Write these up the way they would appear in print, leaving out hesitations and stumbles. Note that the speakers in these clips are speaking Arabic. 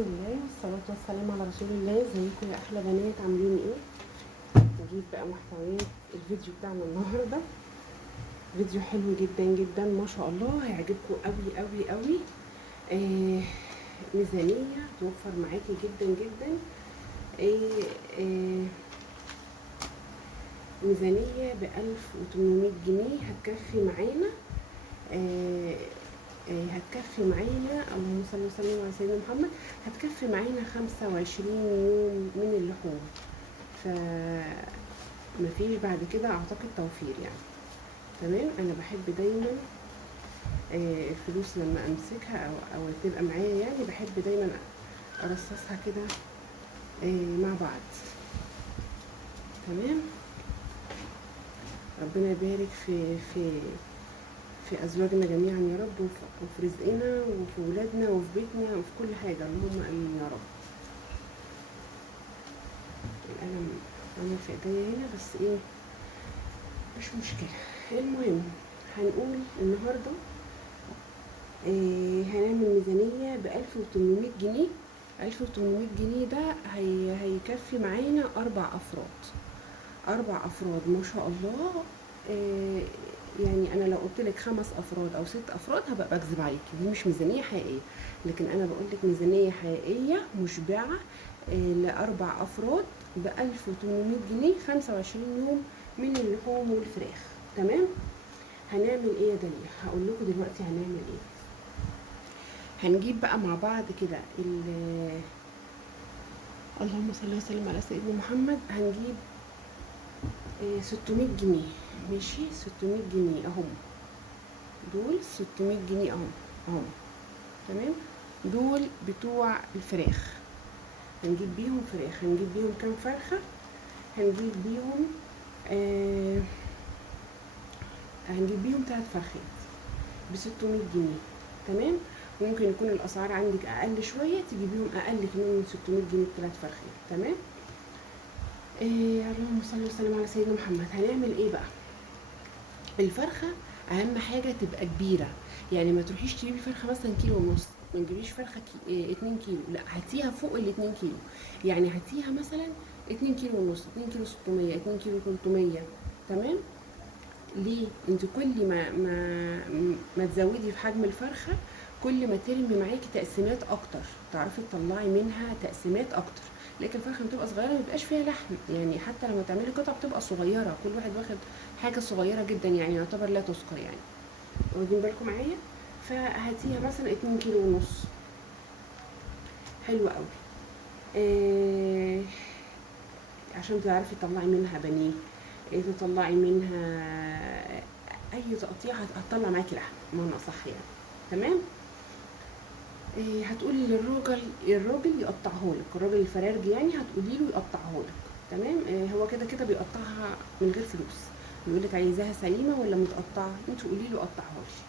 الحمد لله والصلاة والسلام على رسول الله. ازيكم يا احلى بنات، عاملين ايه؟ نجيب بقى محتويات الفيديو بتاعنا النهارده. فيديو حلو جدا جدا ما شاء الله، هيعجبكم قوي قوي قوي. ميزانية توفر معاكي جدا جدا. آه ميزانية ب1800 جنيه هتكفي معانا. هتكفي معانا، اللهم صل وسلم على سيدنا محمد، هتكفي معانا 25 يوم من اللحوم. فمفيش بعد كده اعتقد توفير يعني. تمام. انا بحب دايما الفلوس لما امسكها او تبقى معايا، يعني بحب دايما ارصصها كده مع بعض. تمام. ربنا يبارك في ازواجنا جميعا يا رب، وفي رزقنا وفي ولادنا وفي بيتنا وفي كل حاجه، اللهم امين يا رب. القلم عامل في ايديا هنا بس ايه، مش مشكله. المهم هنقول النهارده هنعمل ميزانيه ب1800 جنيه. 1800 جنيه ده هيكفي معانا 4 افراد. 4 افراد ما شاء الله. يعني انا لو قلت لك 5 افراد او 6 افراد هبقى بكذب عليكي، دي مش ميزانيه حقيقيه. لكن انا بقول لك ميزانيه حقيقيه مشبعه ل4 افراد ب1800 جنيه، 25 يوم من اللحوم والفراخ. تمام. هنعمل ايه يا دنيا؟ هقول لكم دلوقتي هنعمل ايه. هنجيب بقى مع بعض كده اللهم صل وسلم على سيدنا محمد. هنجيب 600 جنيه. ماشي، 600 جنيه اهم. دول 600 جنيه اهم. تمام. دول بتوع الفراخ. هنجيب بيهم فراخ. هنجيب بيهم كام فرخة؟ هنجيب بيهم هنجيب بيهم 3 فرخات ب600 جنيه. تمام. ممكن يكون الاسعار عندك اقل شوية، تجيبيهم اقل كمان من 600 جنيه 3 فرخات. تمام. اللهم صل وسلم على سيدنا محمد. هنعمل ايه بقى؟ الفرخه اهم حاجه تبقى كبيره، يعني ما تروحيش تجيبي فرخه مثلا كيلو ونص، ما تجيبيش فرخه 2 كيلو، لا هاتيها فوق ال 2 كيلو. يعني هاتيها مثلا 2 كيلو ونص، 2 كيلو 600، 2 كيلو 300. تمام. ليه؟ انت كل ما تزودي في حجم الفرخه، كل ما ترمي معاكي تقسيمات اكتر، تعرفي تطلعي منها تقسيمات اكتر. لكن الفرخه بتبقى صغيره ما بيبقاش فيها لحم، يعني حتى لما تعملي قطع بتبقى صغيره، كل واحد واخد حاجه صغيره جدا، يعني يعتبر لا تذكر يعني. واخدين بالكم معايا؟ فهاتيها مثلا 2 كيلو ونص. حلو قوي. آه عشان تعرفي تطلعي منها بانيه، تطلعي منها اي تقطيع هتطلع معاكي لحم بمعنى اصح يعني. تمام. هتقولي الراجل يقطعه لك، الراجل الفرارجي يعني، هتقولي له يقطعه لك. تمام. هو كده كده بيقطعها من غير فلوس، بيقول لك عايزاها سليمه ولا متقطعه، انت قولي له قطعها لي.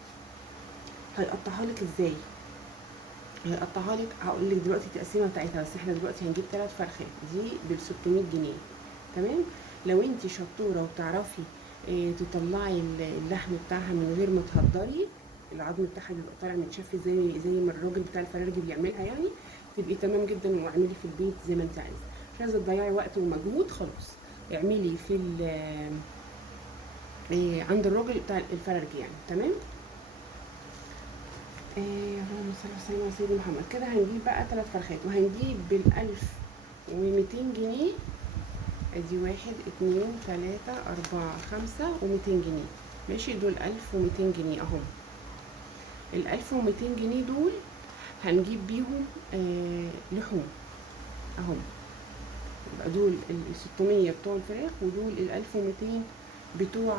هيقطعها لك ازاي؟ هيقطعها لك، هقول لك دلوقتي التقسيمه بتاعتها، بس احنا دلوقتي هنجيب 3 فرخات دي ب600 جنيه. تمام. لو انت شطوره وبتعرفي تطلعي اللحم بتاعها من غير ما تهدري، العظم بتاعها بيبقى طالع متشفي زي ما الراجل بتاع الفرارجي بيعملها يعني، تبقي تمام جدا. واعملي في البيت زي ما انت عايزه، مش عايزه تضيعي وقت ومجهود، خلاص اعملي في عند الراجل بتاع الفرارجي يعني. تمام. اللهم صل وسلم على سيدنا محمد. كده هنجيب بقى 3 فرخات، وهنجيب ب1200 جنيه. ادي 1 2 3 4 5 و200 جنيه. ماشي، دول 1200 جنيه اهم. ال1200 جنيه دول هنجيب بيهم لحوم اهم. يبقى دول ال600 بتوع الفراخ، ودول ال1200 بتوع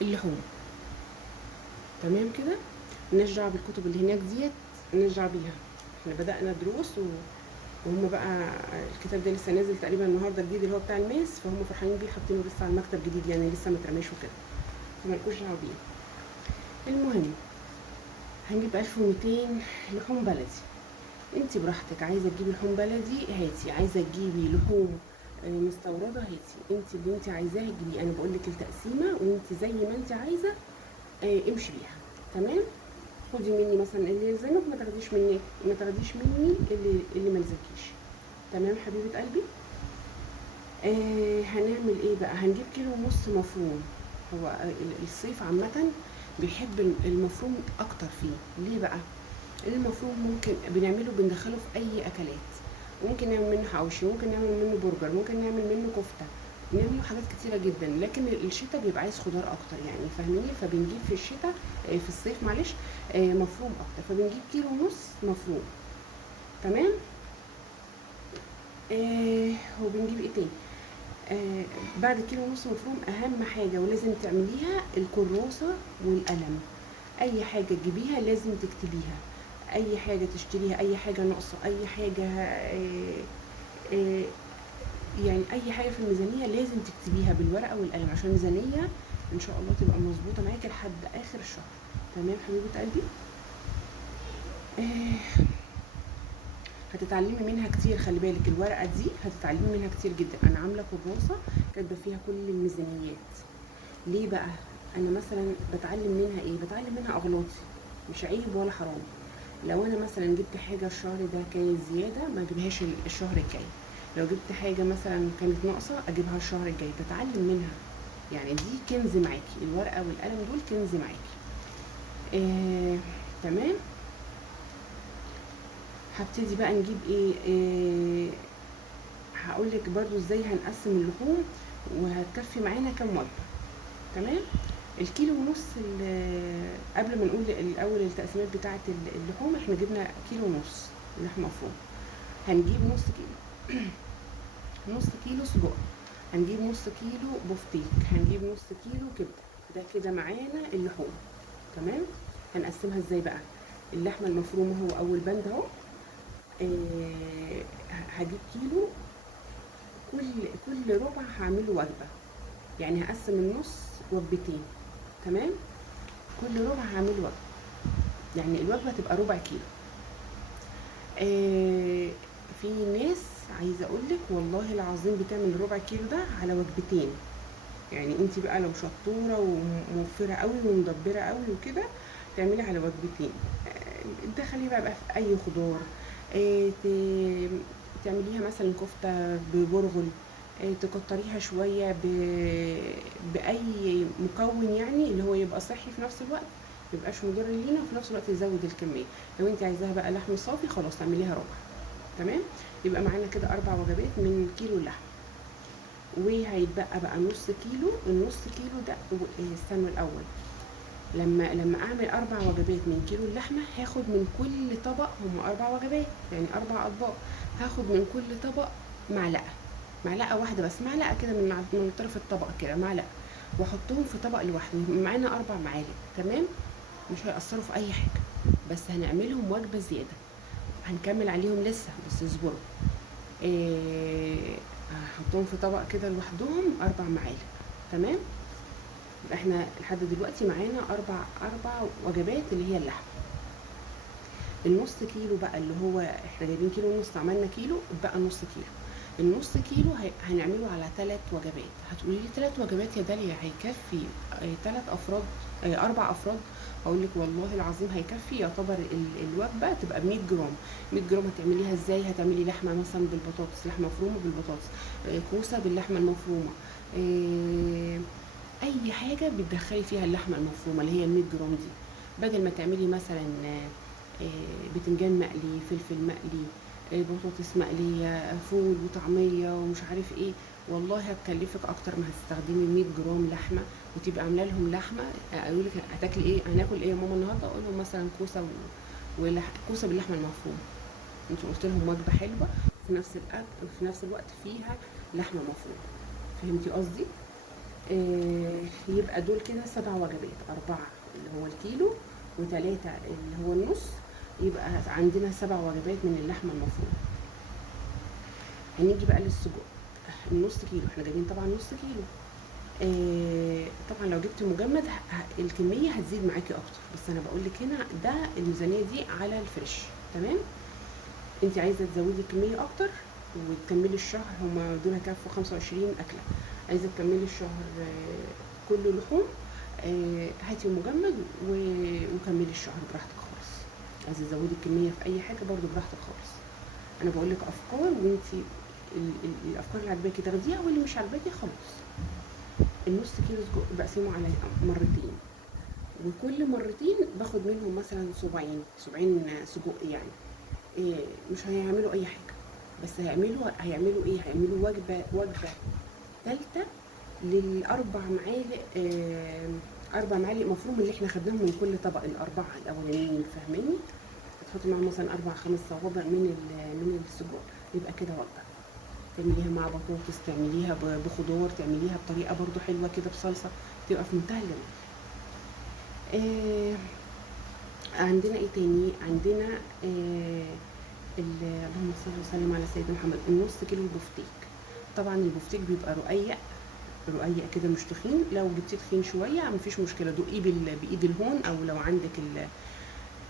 اللحوم. تمام كده. مالناش دعوه بالكتب اللي هناك ديت، مالناش دعوه بيها. احنا بدأنا دروس وهم بقى الكتاب ده لسه نازل تقريبا النهارده جديد، اللي هو بتاع الماس، فهم فرحانين بيه، حاطينه لسه على المكتب جديد يعني، لسه ما اترماش وكده، فمالكوش دعوه بيه. المهم هنجيب 1200 لحوم بلدي. انت براحتك، عايزه تجيبي لحوم بلدي هاتي، عايزه تجيبي لحوم مستورده هاتي، انت اللي انت عايزاه تجيبيه. انا بقول لك التقسيمه، وانت زي ما انت عايزه امشي بيها. تمام. خدي مني مثلا اللي يلزمك، ما تاخديش مني اللي ما يلزمكيش. تمام حبيبه قلبي. هنعمل ايه بقى؟ هنجيب كيلو ونص مفروم. هو الصيف عامه بيحب المفروم اكتر فيه. ليه بقى؟ المفروم ممكن بنعمله، بندخله في اي اكلات، ممكن نعمل منه حواوشي، ممكن نعمل منه برجر، ممكن نعمل منه كفته، بنعمله حاجات كتيره جدا. لكن الشتاء بيبقى عايز خضار اكتر يعني، فاهميني؟ فبنجيب في الشتاء في الصيف معلش مفروم اكتر، فبنجيب كيلو ونص مفروم. تمام. وبنجيب ايه تاني؟ بعد كيلو ونص مفروم اهم حاجه ولازم تعمليها الكراسه والقلم. اي حاجه تجيبيها لازم تكتبيها، اي حاجه تشتريها، اي حاجه ناقصه، اي حاجه آه، يعني اي حاجه في الميزانيه لازم تكتبيها بالورقه والقلم، عشان الميزانيه ان شاء الله تبقى مظبوطه معاكي لحد اخر الشهر. تمام حبيبه قلبي. آه، هتتعلمي منها كتير، خلي بالك الورقه دي هتتعلمي منها كتير جدا. انا عامله كراسه كاتبه فيها كل الميزانيات. ليه بقى؟ انا مثلا بتعلم منها ايه؟ بتعلم منها اغلاطي، مش عيب ولا حرام. لو انا مثلا جبت حاجه الشهر ده كانت زياده ما اجيبهاش الشهر الجاي، لو جبت حاجه مثلا كانت ناقصه اجيبها الشهر الجاي. بتعلم منها يعني، دي كنز معاكي، الورقه والقلم دول كنز معاكي. تمام. هبتدي بقى نجيب هقول لك برضو ازاي هنقسم اللحوم وهتكفي معانا كام وجبه. تمام. الكيلو ونص قبل ما نقول الاول التقسيمات بتاعه اللحوم، احنا جبنا كيلو ونص لحمه مفرومه، هنجيب نص كيلو نص كيلو سجق، هنجيب نص كيلو بفتيك، هنجيب نص كيلو كبده. ده كده معانا اللحوم. تمام. هنقسمها ازاي بقى؟ اللحمه المفرومه هو اول بند اهو. هجيب كيلو، كل ربع هعمله وجبه، يعني هقسم النص وجبتين. تمام. كل ربع هعمله وجبه، يعني الوجبه تبقى ربع كيلو. في ناس عايزه اقول لك والله العظيم بتعمل ربع كيلو ده على وجبتين. يعني انت بقى لو شطوره وموفره قوي ومدبره قوي وكده تعملي على وجبتين. تدخلي بقى في اي خضار. تعمليها مثلا كفته ببرغل، تكتريها شويه باي مكون يعني اللي هو يبقى صحي في نفس الوقت، ميبقاش مضر لينا، وفي نفس الوقت يزود الكميه. لو انت عايزاها بقى لحم صافي خلاص تعمليها ربع. تمام. يبقى معانا كده 4 وجبات من كيلو اللحم، وهيتبقى بقى نص كيلو. النص كيلو ده استنوا الاول، لما اعمل 4 وجبات من كيلو اللحمه هاخد من كل طبق، هم 4 وجبات يعني 4 اطباق، هاخد من كل طبق معلقه واحده بس، معلقه كده من طرف الطبق كده معلقه، واحطهم في طبق لوحده. معانا 4 معالق. تمام. مش هيأثروا في اي حاجه، بس هنعملهم وجبه زياده، هنكمل عليهم لسه بس اصبروا. هحطهم في طبق كده لوحدهم 4 معالق. تمام. يبقى احنا لحد دلوقتي معانا اربع وجبات اللي هي اللحم. النص كيلو بقى اللي هو احنا جايبين كيلو ونص، عملنا كيلو، بقى نص كيلو. النص كيلو هنعمله على 3 وجبات. هتقولي لي 3 وجبات يا داليا هيكفي 3 افراد 4 افراد؟ اقول لك والله العظيم هيكفي. يعتبر الوجبه تبقى ب 100 جرام. 100 جرام هتعمليها ازاي؟ هتعملي لحمه مثلا بالبطاطس، لحمه مفرومه بالبطاطس، كوسه باللحمه المفرومه، اي حاجه بتدخلي فيها اللحمه المفرومه اللي هي ال 100 جرام دي، بدل ما تعملي مثلا بتنجان مقلي، فلفل مقلي، بطاطس مقليه، فول وطعميه ومش عارف ايه، والله هتكلفك اكتر ما هتستخدمي 100 جرام لحمه وتبقى عامله لهم لحمه. قالوا لك هتاكلي ايه؟ هناكل ايه يا ماما النهارده؟ اقول لهم مثلا كوسه كوسه باللحمه المفرومه. انتوا قلت لهم وجبه حلوه في نفس في نفس الوقت فيها لحمه مفرومه. فهمتي قصدي؟ يبقى دول كده 7 وجبات، 4 اللي هو الكيلو و3 اللي هو النص، يبقى عندنا 7 وجبات من اللحمة المفرومة. هنيجي بقى للسجق. النص كيلو احنا جايبين طبعا نص كيلو. طبعا لو جبت مجمد الكمية هتزيد معاكي اكتر، بس انا بقول لك هنا ده الميزانية دي على الفريش. تمام. انت عايزة تزودي كمية اكتر وتكملي الشهر، هما دول هيكفوا 25 اكلة. عايزة تكملي الشهر كله لحوم، هاتي مجمد وكملي الشهر براحتك. عايزه تزودي الكميه في اي حاجه برضو براحتك خالص. انا بقول لك افكار، وانتي الافكار اللي عجباكي تاخديها، واللي مش عجباكي خلاص. النص كيلو سجق بقسمه على مرتين، وكل مرتين باخد منهم مثلا صباعين سجق يعني. إيه، مش هيعملوا اي حاجه، بس هيعملوا ايه، هيعملوا وجبه ثالثه للاربع معالق، 4 معالق مفروم اللي احنا خدناهم من كل طبق، الاربعه الاولانيين، فاهماني؟ تحطي معاهم مثلا 4 5 صوابع من السجق، يبقى كده وجبه. تعمليها مع بطاطس، تعمليها بخضار، تعمليها بطريقه برضو حلوه كده بصلصه، تبقى في منتهى الجمال. آه عندنا ايه تاني؟ عندنا اللهم صل وسلم على سيدنا محمد، النص كيلو البفتيك. طبعا البفتيك بيبقى رقيق كده مش تخين. لو جبتيه تخين شويه مفيش مشكله، دوقيه بايد الهون، او لو عندك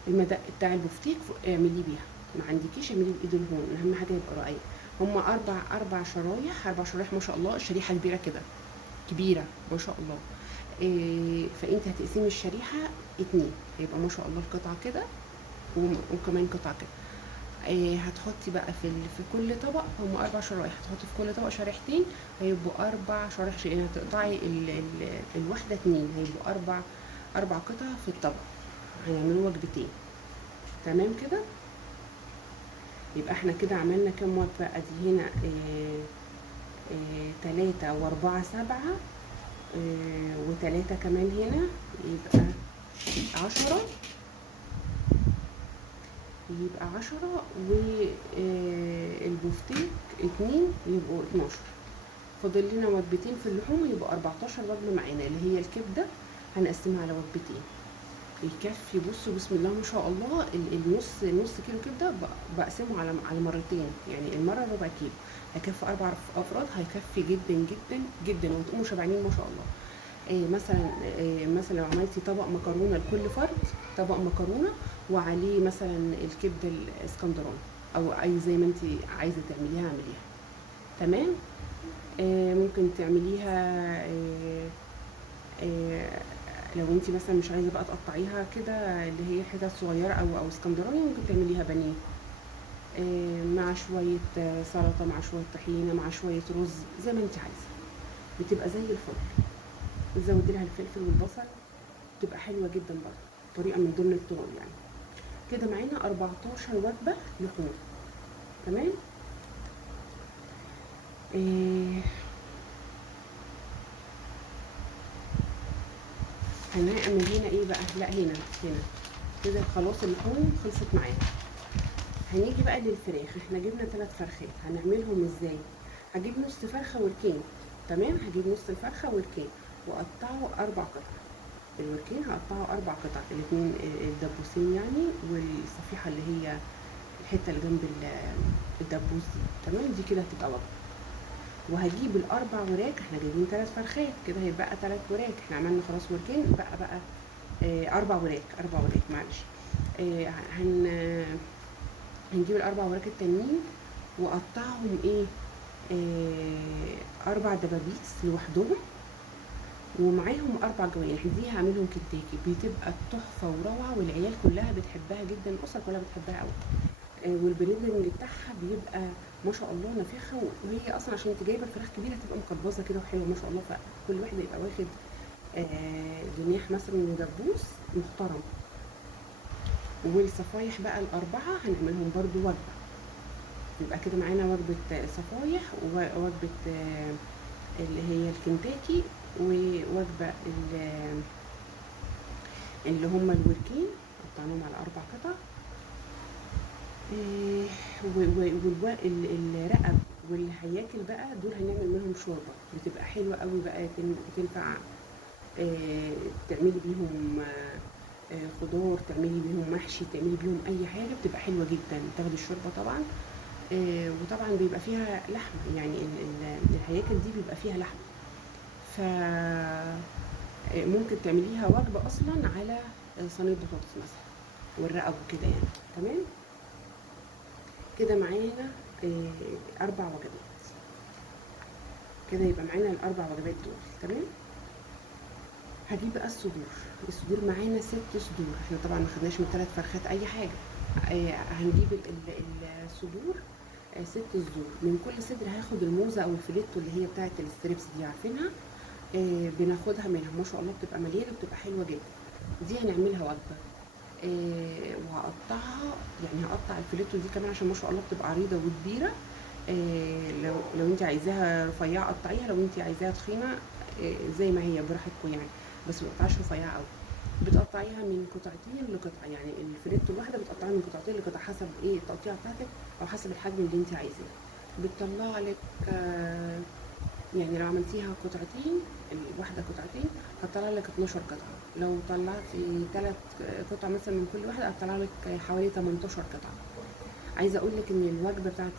المدق بتاع البفتيك اعمليه بيها، ما عندكيش اعمليه بايد الهون، اهم حاجه يبقى رقيق. هما اربع شرايح ما شاء الله، الشريحه كبيره كده، كبيره ما شاء الله. فانت هتقسمي الشريحه 2، يبقى ما شاء الله القطعه كده، وكمان قطعه كده. هتحطي بقى في كل طبق، هم 4 شرايح، هتحطي في كل طبق شريحتين، هيبقوا 4 شرايح. يعني هتقطعي الواحدة 2، هيبقوا 4 قطع في الطبق، هنعملوا وجبتين. تمام كده؟ يبقى احنا كده عملنا كام وجبة؟ ادي هنا 3 و4 7، و3 كمان هنا، يبقى 10. والبفتيك 2، يبقوا 12. فاضل لنا وجبتين في اللحوم، يبقوا 14 وجبة معانا، اللي هي الكبدة هنقسمها على وجبتين. يكفي. بصوا بسم الله ما شاء الله، النص كيلو كبدة بقسمه على مرتين، يعني المرة ربع كيلو هيكفي 4 أفراد، هيكفي جدا جدا جدا، وتقوموا شبعانين ما شاء الله. مثلا لو عملتي طبق مكرونه لكل فرد، طبق مكرونه وعليه مثلا الكبده الاسكندراني، او اي زي ما انت عايزه تعمليها اعمليها. تمام. ممكن تعمليها لو انت مثلا مش عايزه بقى تقطعيها كده، اللي هي حتت صغيره، او اسكندراني، ممكن تعمليها بانيه مع شويه سلطه، مع شويه طحينه، مع شويه رز، زي ما انت عايزه، بتبقى زي الفل. زودي لها الفلفل والبصل، بتبقى حلوه جدا برضه، طريقه من ضمن الطرق يعني. كده معانا 14 وجبه لحوم. تمام. هنعمل هنا ايه بقى؟ لا، هنا كده خلاص اللحوم خلصت معانا. هنيجي بقى للفراخ. احنا جبنا 3 فرخات، هنعملهم ازاي؟ هجيب نص فرخه وركين. تمام. هجيب نص الفرخه وركين، واقطعه 4 قطع. الوركين هقطعه 4 قطع، الاثنين الدبوسين يعني، والصفيحه اللي هي الحته اللي جنب الدبوس دي. تمام. دي كده هتبقى وجبه. وهجيب الاربع وراك، احنا جايبين 3 فرخات، كده هيبقى 3 وراك، احنا عملنا خلاص وركين، بقى 4 وراك معلش. هنجيب الاربع وراك التانيين، واقطعهم 4 دبابيس لوحدهم، ومعاهم 4 جوانح. دي هعملهم كنتاكي، بتبقى تحفه وروعه، والعيال كلها بتحبها جدا، الاسره كلها بتحبها قوي. والبريدنج بتاعها بيبقى ما شاء الله نافخه، وهي اصلا عشان انت جايبه الفراخ كبيره هتبقى مقبضه كده وحلوه ما شاء الله، فكل واحد يبقى واخد جناح مثلا ودبوس محترم. والصفايح بقى الاربعه هنعملهم برضو وجبه، يبقى كده معانا وجبه صفايح، ووجبه اللي هي الكنتاكي، ووجبه اللي هم الوركين قطعناهم على 4 قطع. والرقب والهياكل بقى دول هنعمل منهم شوربه، بتبقى حلوه قوي بقى، تنفع تعملي بيهم خضار، تعملي بيهم محشي، تعملي بيهم اي حاجه، بتبقى حلوه جدا. تاخدي الشوربه طبعا، وطبعا بيبقى فيها لحمه، يعني الهياكل دي بيبقى فيها لحمه، ف ممكن تعمليها وجبه اصلا على صينيه بطاطس مثلا، والرقب وكده يعني. تمام. كده معانا 4 وجبات، كده يبقى معانا ال4 وجبات دول. تمام. هجيب بقى الصدور معانا 6 صدور، احنا طبعا ما خدناش من 3 فرخات اي حاجه. هنجيب الصدور 6 صدور. من كل صدر هاخد الموزه او الفليتو اللي هي بتاعه الستريبس دي، عارفينها. بناخدها منها ما شاء الله، بتبقى مليانه، بتبقى حلوه جدا. دي هنعملها وجبه. وهقطعها، يعني هقطع الفليتو دي كمان عشان ما شاء الله بتبقى عريضه وكبيره. لو انت عايزاها رفيعه قطعيها، لو انت عايزاها تخينه زي ما هي براحتكم يعني، بس ما تقطعش رفيعه قوي. بتقطعيها من قطعتين لقطعه، يعني الفريتو الواحده بتقطعيها من قطعتين لقطعه حسب ايه التقطيعه بتاعتك، او حسب الحجم اللي انت عايزاه. بتطلع لك يعني لو عملتيها قطعتين، الواحده قطعتين، هتطلع لك 12 قطعه. لو طلعتي 3 قطع مثلا من كل واحده، هتطلع لك حوالي 18 قطعه. عايزه اقول لك ان الوجبه بتاعت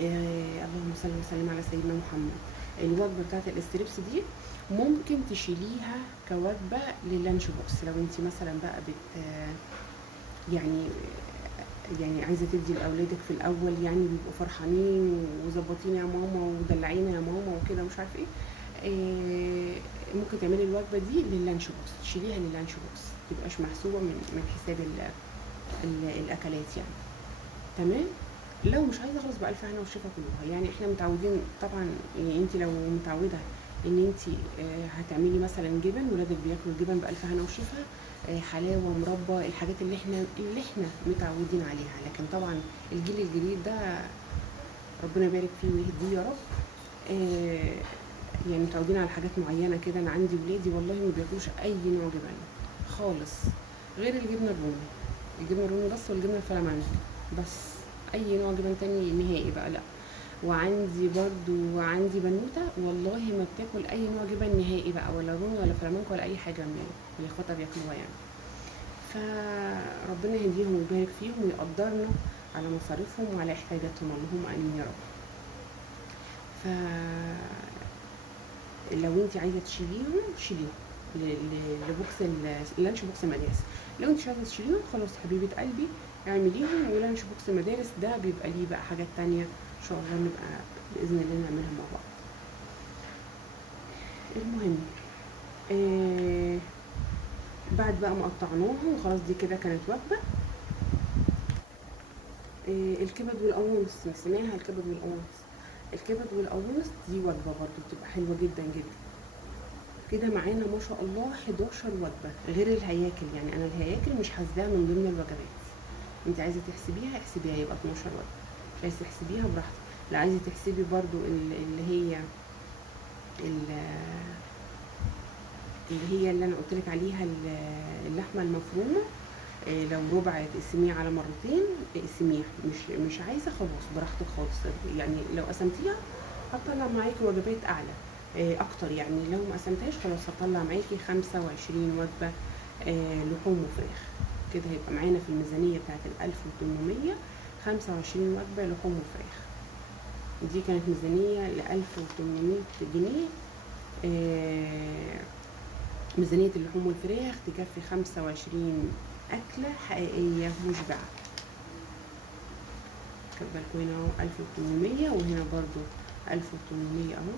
اللهم صل وسلم على سيدنا محمد. الوجبه بتاعت الاستريبس دي ممكن تشيليها كوجبه للانش بوكس، لو انت مثلا بقى يعني عايزه تدي لاولادك في الاول، يعني بيبقوا فرحانين وظبطين يا ماما ودلعينا يا ماما وكده مش عارف ايه. ممكن تعملي الوجبه دي للانش بوكس، تشيليها للانش بوكس، متبقاش محسوبه من حساب الاكلات يعني. تمام. لو مش عايزه خلاص بقى الف هنا والشفا كلها. يعني احنا متعودين طبعا، يعني انت لو متعوده ان انت هتعملي مثلا جبن، ولادك بياكلوا الجبن بالف هنا والشفا، حلاوه، مربى، الحاجات اللي احنا متعودين عليها. لكن طبعا الجيل الجديد ده ربنا يبارك فيه ويهديه يا رب، يعني متعودين على حاجات معينه كده. انا عندي ولادي والله ما بياكلوش اي نوع جبن خالص، غير الجبنه الرومي. الجبنه الرومي بس، والجبنه الفلامنك بس. اي نوع جبن تاني نهائي بقى لا. وعندي بنوته والله ما بتاكل اي نوع جبن نهائي بقى، ولا رومي ولا فلامنك ولا اي حاجه من اللي اخواتها بياكلوها يعني. فربنا يهديهم ويبارك فيهم ويقدرنا على مصاريفهم وعلى احتياجاتهم، اللهم امين يا رب. ف لو انت عايزه شيليهم لبوكس اللانش بوكس المدارس. لو انت مش عايزه تشيليهم خلاص حبيبه قلبي اعمليهم. ولانش بوكس المدارس ده بيبقى ليه بقى حاجات تانية ان شاء الله نبقى باذن الله نعملها مع بعض. المهم بعد بقى ما قطعناهم وخلاص، دي كده كانت وجبه. الكبد والقوانص نسيناها. الكبد والقوانص دي وجبه برضو بتبقى حلوه جدا جدا. كده معانا ما شاء الله 11 وجبه غير الهياكل. يعني انا الهياكل مش حاسباها من ضمن الوجبات. انت عايزه تحسبيها احسبيها، يبقى 12 وجبه. مش عايزه تحسبيها براحتك. لا عايزه تحسبي برضو اللي انا قلت لك عليها، اللحمه المفرومه. لو ربع تقسميه على مرتين اقسميها، مش عايزه خلاص براحتك خالص. يعني لو قسمتيها هتطلع معاكي وجبات اعلى اكتر. يعني لو ما قسمتهاش خلاص هتطلع معاكي 25 وجبه لحوم وفراخ. كده هيبقى معانا في الميزانيه بتاعت 1800 25 وجبه لحوم وفراخ. دي كانت ميزانيه ل 1800 جنيه. ميزانية اللحوم والفراخ تكفي 25 أكلة حقيقية مشبعة. خد بالكم هنا اهو 1800 وهنا برضو 1800 اهو.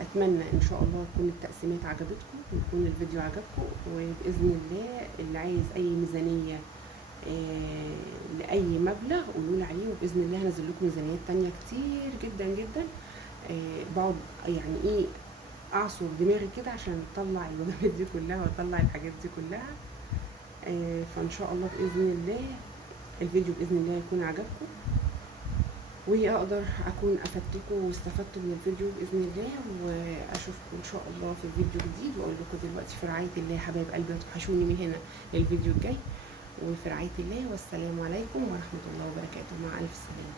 أتمنى إن شاء الله تكون التقسيمات عجبتكم ويكون الفيديو عجبكم. وبإذن الله اللي عايز أي ميزانية لأي مبلغ قولوا لي عليه، وبإذن الله هنزل لكم ميزانيات تانية كتير جدا جدا. بقعد يعني إيه اعصر دماغي كده عشان اطلع الوجبات دي كلها واطلع الحاجات دي كلها. فان شاء الله باذن الله الفيديو باذن الله يكون عجبكم، واقدر اكون افدتكم واستفدتوا من الفيديو باذن الله. واشوفكم ان شاء الله في فيديو جديد، واقول لكم دلوقتي في رعايه الله يا حبايب قلبي، وتوحشوني من هنا للفيديو الجاي. وفي رعايه الله، والسلام عليكم ورحمه الله وبركاته. مع الف سلامه.